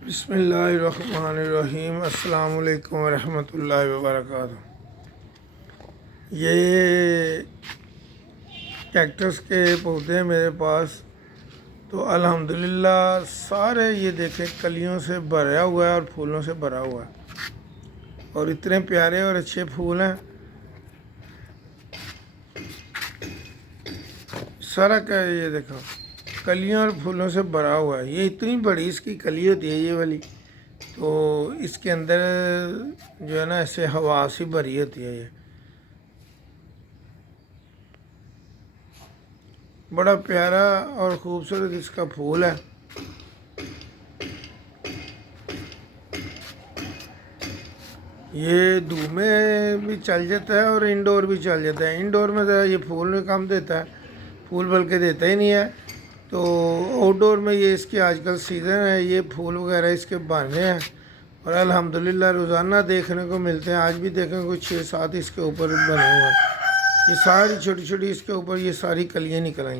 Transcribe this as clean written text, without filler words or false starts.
बिस्मिल्लाहिर्रहमानिर्रहीम। अस्सलाम वालेकुम वरहमतुल्लाहि वबरकातुहू। ये कैक्टस के पौधे हैं मेरे पास। तो अल्हम्दुलिल्लाह सारे ये देखें कलियों से भरा हुआ है और फूलों से भरा हुआ है और इतने प्यारे और अच्छे फूल हैं। सारा क्या है, ये देखो कलियों और फूलों से भरा हुआ है। ये इतनी बड़ी इसकी कली होती है ये वाली, तो इसके अंदर जो है ना ऐसे हवा सी भरी होती है। ये बड़ा प्यारा और ख़ूबसूरत इसका फूल है। ये धूप में भी चल जाता है और इंडोर भी चल जाता है। इंडोर में ज़रा ये फूल में कम देता है, फूल बल्कि देता ही नहीं है। तो आउटडोर में ये इसकी आजकल सीज़न है, ये फूल वगैरह इसके बन रहे हैं और अल्हम्दुलिल्लाह रोज़ाना देखने को मिलते हैं। आज भी देखें कुछ 6-7 इसके ऊपर बने हुए हैं। ये सारी छोटी छोटी इसके ऊपर ये सारी कलियाँ निकल आई।